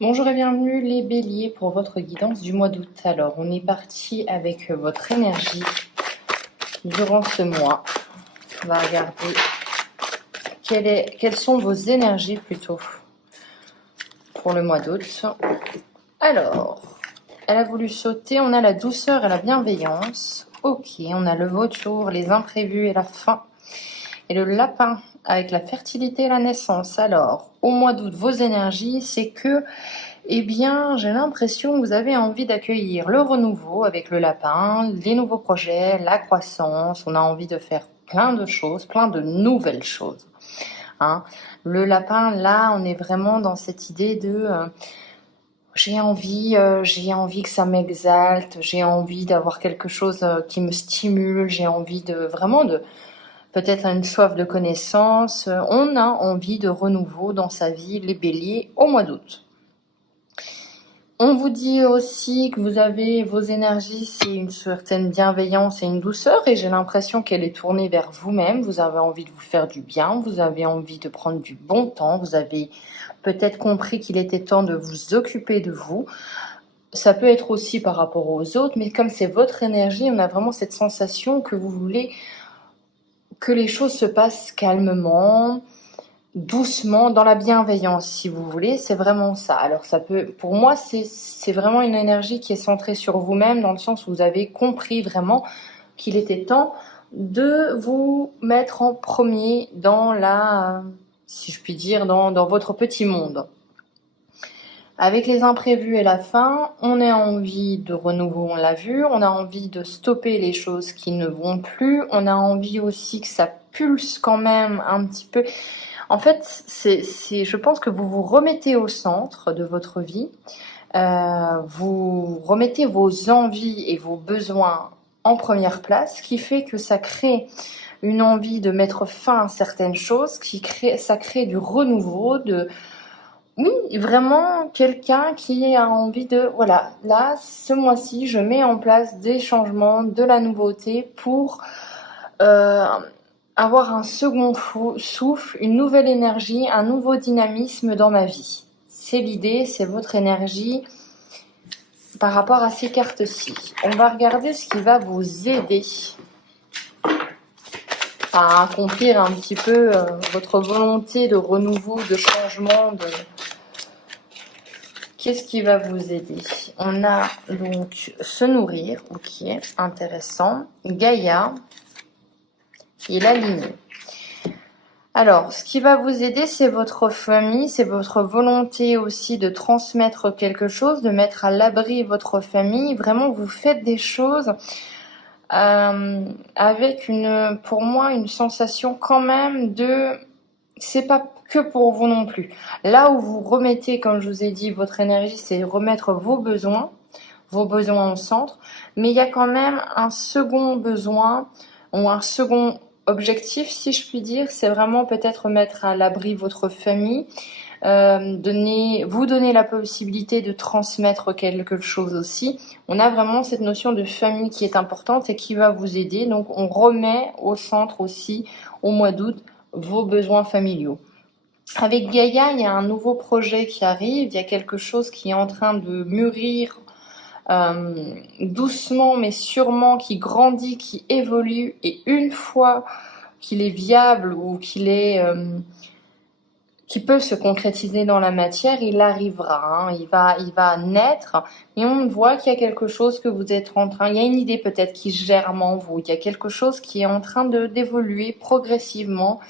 Bonjour et bienvenue les béliers pour votre guidance du mois d'août. Alors, on est parti avec votre énergie durant ce mois. On va regarder quelles sont vos énergies plutôt pour le mois d'août. Alors, elle a voulu sauter, on a la douceur et la bienveillance. Ok, on a le vautour, les imprévus et la faim. Et le lapin avec la fertilité et la naissance. Alors, au mois d'août, vos énergies, c'est que eh bien, j'ai l'impression que vous avez envie d'accueillir le renouveau avec le lapin, les nouveaux projets, la croissance. On a envie de faire plein de choses, plein de nouvelles choses. Hein. Le lapin, là, on est vraiment dans cette idée de j'ai envie que ça m'exalte, j'ai envie d'avoir quelque chose qui me stimule, j'ai envie de vraiment de peut-être une soif de connaissance. On a envie de renouveau dans sa vie, les béliers, au mois d'août. On vous dit aussi que vous avez vos énergies, c'est une certaine bienveillance et une douceur, et j'ai l'impression qu'elle est tournée vers vous-même. Vous avez envie de vous faire du bien, vous avez envie de prendre du bon temps, vous avez peut-être compris qu'il était temps de vous occuper de vous. Ça peut être aussi par rapport aux autres, mais comme c'est votre énergie, on a vraiment cette sensation que vous voulez que les choses se passent calmement, doucement, dans la bienveillance, si vous voulez, c'est vraiment ça. Alors ça peut, pour moi, c'est vraiment une énergie qui est centrée sur vous-même, dans le sens où vous avez compris vraiment qu'il était temps de vous mettre en premier dans la, si je puis dire, dans votre petit monde. Avec les imprévus et la fin, on a envie de renouveau, on l'a vu, on a envie de stopper les choses qui ne vont plus, on a envie aussi que ça pulse quand même un petit peu. En fait, je pense que vous vous remettez au centre de votre vie, vous remettez vos envies et vos besoins en première place, ce qui fait que ça crée une envie de mettre fin à certaines choses, ça crée du renouveau, oui, vraiment quelqu'un qui a envie de, voilà, là, ce mois-ci, je mets en place des changements, de la nouveauté pour avoir un second souffle, une nouvelle énergie, un nouveau dynamisme dans ma vie. C'est l'idée, c'est votre énergie par rapport à ces cartes-ci. On va regarder ce qui va vous aider à accomplir un petit peu votre volonté de renouveau, de changement, Qu'est-ce qui va vous aider? On a donc se nourrir, ok, intéressant. Gaïa et la lignée. Alors, ce qui va vous aider, c'est votre famille, c'est votre volonté aussi de transmettre quelque chose, de mettre à l'abri votre famille. Vraiment, vous faites des choses avec pour moi, une sensation quand même de... C'est pas que pour vous non plus. Là où vous remettez, comme je vous ai dit, votre énergie, c'est remettre vos besoins au centre. Mais il y a quand même un second besoin ou un second objectif, si je puis dire, c'est vraiment peut-être mettre à l'abri votre famille, vous donner la possibilité de transmettre quelque chose aussi. On a vraiment cette notion de famille qui est importante et qui va vous aider. Donc on remet au centre aussi, au mois d'août, vos besoins familiaux. Avec Gaïa, il y a un nouveau projet qui arrive, il y a quelque chose qui est en train de mûrir doucement mais sûrement, qui grandit, qui évolue, et une fois qu'il est viable ou qui peut se concrétiser dans la matière, il arrivera, il va naître, et on voit qu'il y a quelque chose que vous êtes en train, il y a une idée peut-être qui germe en vous, il y a quelque chose qui est en train d'évoluer progressivement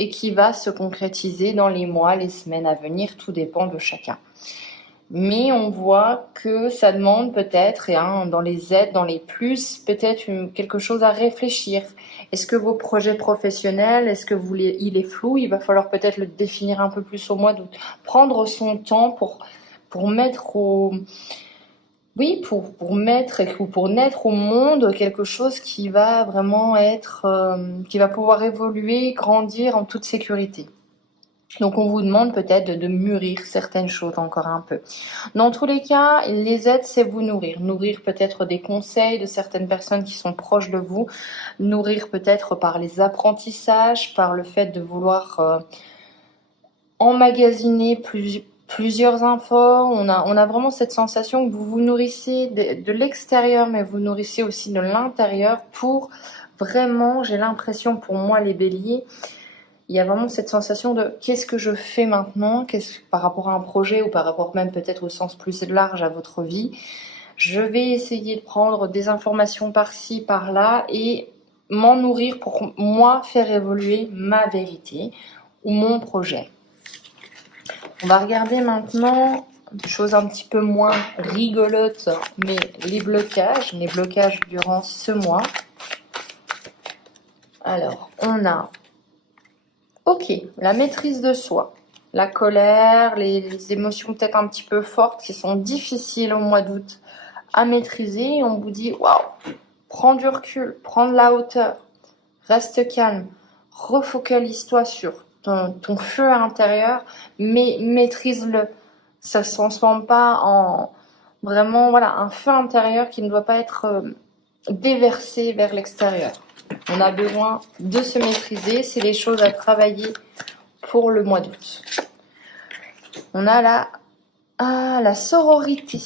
et qui va se concrétiser dans les mois, les semaines à venir, tout dépend de chacun. Mais on voit que ça demande peut-être, dans les aides, dans les plus, peut-être quelque chose à réfléchir. Est-ce que vos projets professionnels, il est flou? Il va falloir peut-être le définir un peu plus au mois d'août. Prendre son temps pour mettre pour naître au monde quelque chose qui va vraiment qui va pouvoir évoluer, grandir en toute sécurité. Donc on vous demande peut-être de mûrir certaines choses encore un peu. Dans tous les cas, les aides, c'est vous nourrir. Nourrir peut-être des conseils de certaines personnes qui sont proches de vous. Nourrir peut-être par les apprentissages, par le fait de vouloir emmagasiner plusieurs infos. On a vraiment cette sensation que vous vous nourrissez de l'extérieur, mais vous nourrissez aussi de l'intérieur pour vraiment, j'ai l'impression pour moi les béliers, il y a vraiment cette sensation de qu'est-ce que je fais maintenant, par rapport à un projet ou par rapport même peut-être au sens plus large à votre vie. Je vais essayer de prendre des informations par-ci, par-là et m'en nourrir pour moi faire évoluer ma vérité ou mon projet. On va regarder maintenant une chose un petit peu moins rigolote, mais les blocages durant ce mois. Alors, on a, ok, la maîtrise de soi, la colère, les émotions peut-être un petit peu fortes qui sont difficiles au mois d'août à maîtriser. Et on vous dit, waouh, prends du recul, prends de la hauteur, reste calme, refocalise-toi sur ton feu intérieur, mais maîtrise-le. Ça ne se transforme pas en vraiment un feu intérieur qui ne doit pas être déversé vers l'extérieur. On a besoin de se maîtriser, c'est les choses à travailler pour le mois d'août. On a la sororité.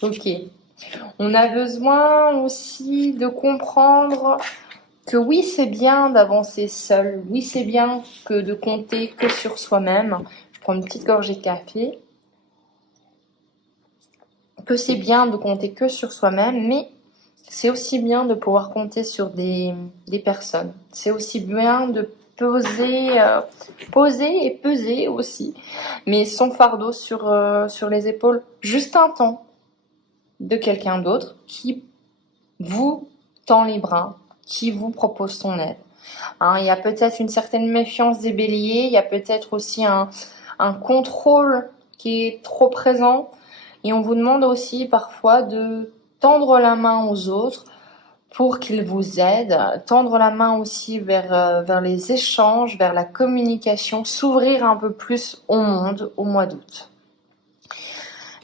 Ok. On a besoin aussi de comprendre que oui, c'est bien d'avancer seul. Oui, c'est bien que de compter que sur soi-même. Je prends une petite gorgée de café. Que c'est bien de compter que sur soi-même, mais c'est aussi bien de pouvoir compter sur des personnes. C'est aussi bien de poser et peser aussi, mais son fardeau sur les épaules, juste un temps de quelqu'un d'autre qui vous tend les bras, qui vous propose son aide. Il y a peut-être une certaine méfiance des béliers, il y a peut-être aussi un contrôle qui est trop présent, et on vous demande aussi parfois de tendre la main aux autres pour qu'ils vous aident, tendre la main aussi vers les échanges, vers la communication, s'ouvrir un peu plus au monde au mois d'août.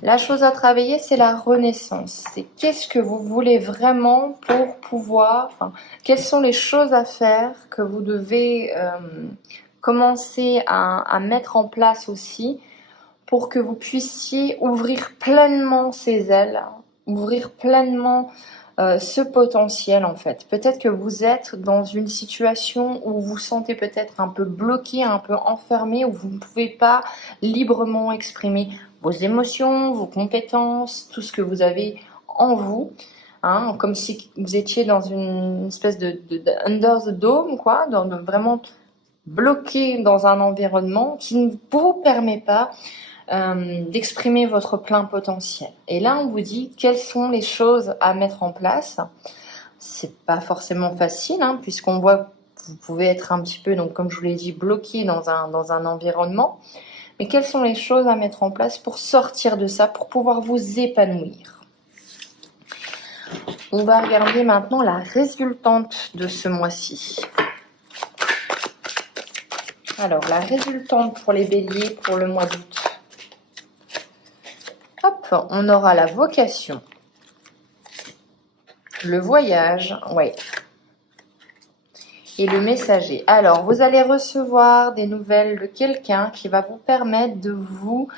La chose à travailler, c'est la renaissance. C'est qu'est-ce que vous voulez vraiment pour pouvoir... quelles sont les choses à faire que vous devez commencer à mettre en place aussi pour que vous puissiez ouvrir pleinement ces ailes, ouvrir pleinement ce potentiel en fait. Peut-être que vous êtes dans une situation où vous vous sentez peut-être un peu bloqué, un peu enfermé, où vous ne pouvez pas librement exprimer vos émotions, vos compétences, tout ce que vous avez en vous, comme si vous étiez dans une espèce de under the dome, quoi, vraiment bloqué dans un environnement qui ne vous permet pas d'exprimer votre plein potentiel. Et là, on vous dit quelles sont les choses à mettre en place. C'est pas forcément facile, puisqu'on voit que vous pouvez être un petit peu, donc comme je vous l'ai dit, bloqué dans un environnement. Mais quelles sont les choses à mettre en place pour sortir de ça, pour pouvoir vous épanouir? On va regarder maintenant la résultante de ce mois-ci. Alors, la résultante pour les béliers pour le mois d'août. Hop, on aura la vocation, le voyage, ouais, et le messager. Alors, vous allez recevoir des nouvelles de quelqu'un qui va vous permettre de vous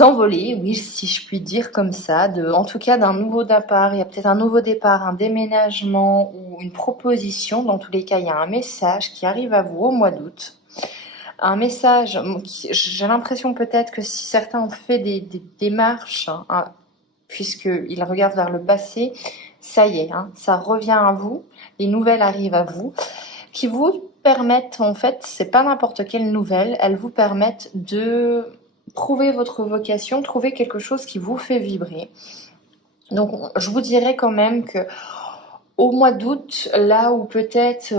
envoler, oui, si je puis dire comme ça, en tout cas d'un nouveau départ. Il y a peut-être un nouveau départ, un déménagement ou une proposition. Dans tous les cas, il y a un message qui arrive à vous au mois d'août. Un message, j'ai l'impression peut-être que si certains ont fait des démarches, puisqu'ils regardent vers le passé, ça y est, ça revient à vous, les nouvelles arrivent à vous, qui vous permettent, en fait, c'est pas n'importe quelle nouvelle, elles vous permettent de trouver votre vocation, trouver quelque chose qui vous fait vibrer. Donc, je vous dirais quand même que au mois d'août, là où peut-être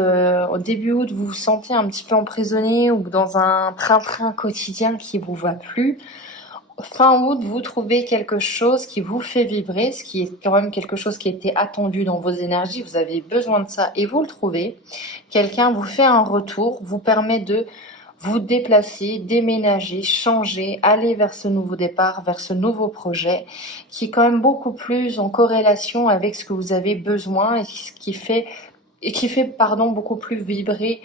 au début août vous vous sentez un petit peu emprisonné ou dans un train-train quotidien qui vous va plus, fin août vous trouvez quelque chose qui vous fait vibrer, ce qui est quand même quelque chose qui était attendu dans vos énergies, vous avez besoin de ça et vous le trouvez. Quelqu'un vous fait un retour, vous permet de vous déplacer, déménager, changer, aller vers ce nouveau départ, vers ce nouveau projet qui est quand même beaucoup plus en corrélation avec ce que vous avez besoin et qui fait beaucoup plus vibrer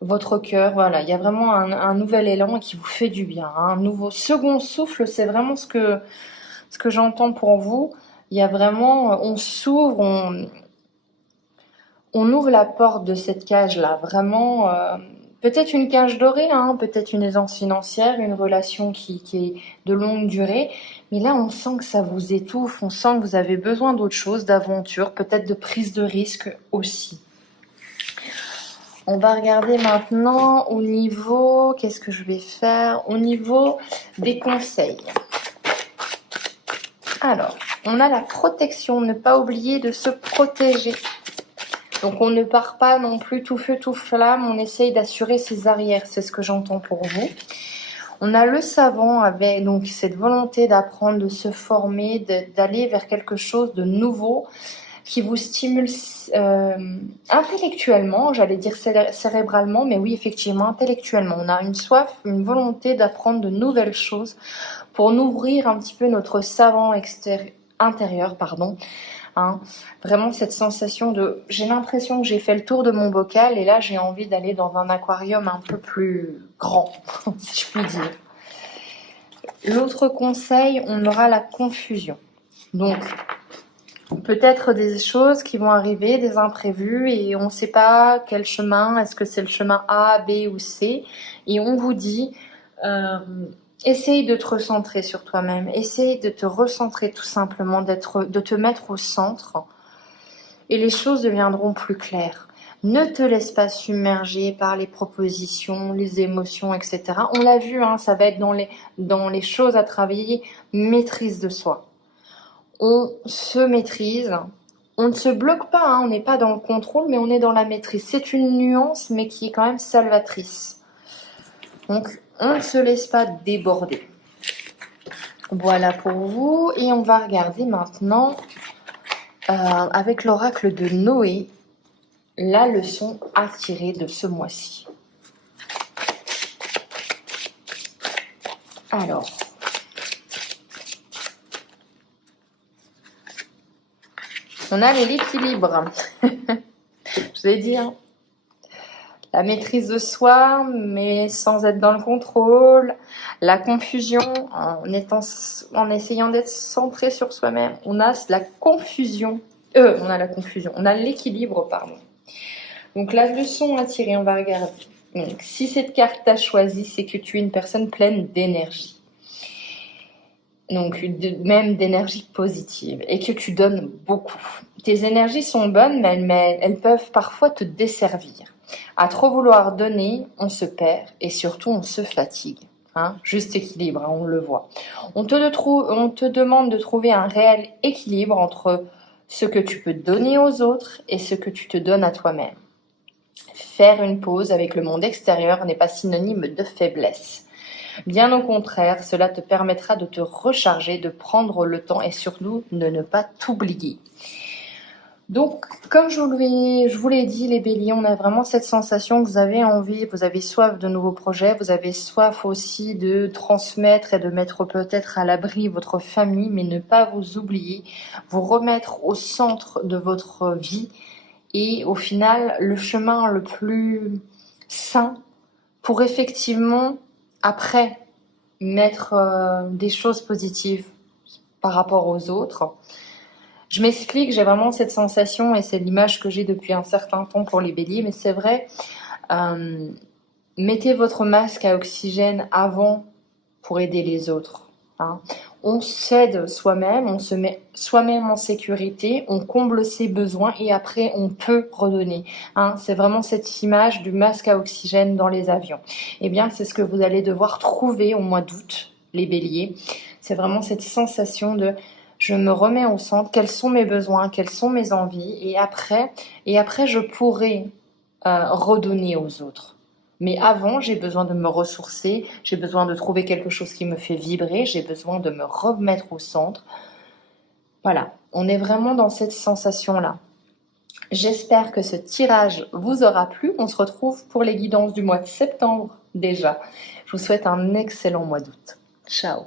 votre cœur. Voilà, il y a vraiment un nouvel élan qui vous fait du bien, hein. Un nouveau second souffle, c'est vraiment ce que j'entends pour vous. Il y a vraiment, on s'ouvre, on ouvre la porte de cette cage-là, vraiment. Peut-être une cage dorée, hein, peut-être une aisance financière, une relation qui est de longue durée. Mais là, on sent que ça vous étouffe, on sent que vous avez besoin d'autre chose, d'aventure, peut-être de prise de risque aussi. On va regarder maintenant au niveau, qu'est-ce que je vais faire? Au niveau des conseils. Alors, on a la protection, ne pas oublier de se protéger. Donc on ne part pas non plus tout feu, tout flamme, on essaye d'assurer ses arrières, c'est ce que j'entends pour vous. On a le savant avec donc cette volonté d'apprendre, de se former, d'aller vers quelque chose de nouveau qui vous stimule intellectuellement, j'allais dire cérébralement, mais oui, effectivement, intellectuellement. On a une soif, une volonté d'apprendre de nouvelles choses pour nourrir un petit peu notre savant intérieur, pardon. Hein, vraiment cette sensation de j'ai l'impression que j'ai fait le tour de mon bocal et là j'ai envie d'aller dans un aquarium un peu plus grand, si je puis dire. L'autre conseil, on aura la confusion. Donc peut-être des choses qui vont arriver, des imprévus et on ne sait pas quel chemin, est-ce que c'est le chemin A, B ou C, et on vous dit essaye de te recentrer sur toi-même, essaye de te recentrer tout simplement, de te mettre au centre et les choses deviendront plus claires. Ne te laisse pas submerger par les propositions, les émotions, etc. On l'a vu, hein, ça va être dans les choses à travailler, maîtrise de soi. On se maîtrise, on ne se bloque pas, hein, on n'est pas dans le contrôle, mais on est dans la maîtrise. C'est une nuance, mais qui est quand même salvatrice. Donc, on ne se laisse pas déborder. Voilà pour vous. Et on va regarder maintenant, avec l'oracle de Noé, la leçon à tirer de ce mois-ci. Alors, on a l'équilibre. Je vous ai dit, hein. La maîtrise de soi, mais sans être dans le contrôle. La confusion, en essayant d'être centré sur soi-même. On a la confusion. On a l'équilibre, pardon. Donc la leçon à tirer, on va regarder. Donc, si cette carte t'a choisi, c'est que tu es une personne pleine d'énergie. Donc même d'énergie positive. Et que tu donnes beaucoup. Tes énergies sont bonnes, mais elles peuvent parfois te desservir. À trop vouloir donner, on se perd et surtout on se fatigue. Hein, juste équilibre, hein, on le voit. On te demande de trouver un réel équilibre entre ce que tu peux donner aux autres et ce que tu te donnes à toi-même. Faire une pause avec le monde extérieur n'est pas synonyme de faiblesse. Bien au contraire, cela te permettra de te recharger, de prendre le temps et surtout de ne pas t'oublier. Donc, comme je vous l'ai dit, les béliers, on a vraiment cette sensation que vous avez envie, vous avez soif de nouveaux projets, vous avez soif aussi de transmettre et de mettre peut-être à l'abri votre famille, mais ne pas vous oublier, vous remettre au centre de votre vie et au final, le chemin le plus sain pour effectivement, après, mettre des choses positives par rapport aux autres. Je m'explique, j'ai vraiment cette sensation et c'est l'image que j'ai depuis un certain temps pour les béliers, mais c'est vrai, mettez votre masque à oxygène avant pour aider les autres. Hein. On s'aide soi-même, on se met soi-même en sécurité, on comble ses besoins et après on peut redonner. Hein. C'est vraiment cette image du masque à oxygène dans les avions. Eh bien, c'est ce que vous allez devoir trouver au mois d'août, les béliers. C'est vraiment cette sensation de je me remets au centre, quels sont mes besoins, quelles sont mes envies, et après je pourrai redonner aux autres. Mais avant, j'ai besoin de me ressourcer, j'ai besoin de trouver quelque chose qui me fait vibrer, j'ai besoin de me remettre au centre. Voilà, on est vraiment dans cette sensation-là. J'espère que ce tirage vous aura plu. On se retrouve pour les guidances du mois de septembre déjà. Je vous souhaite un excellent mois d'août. Ciao.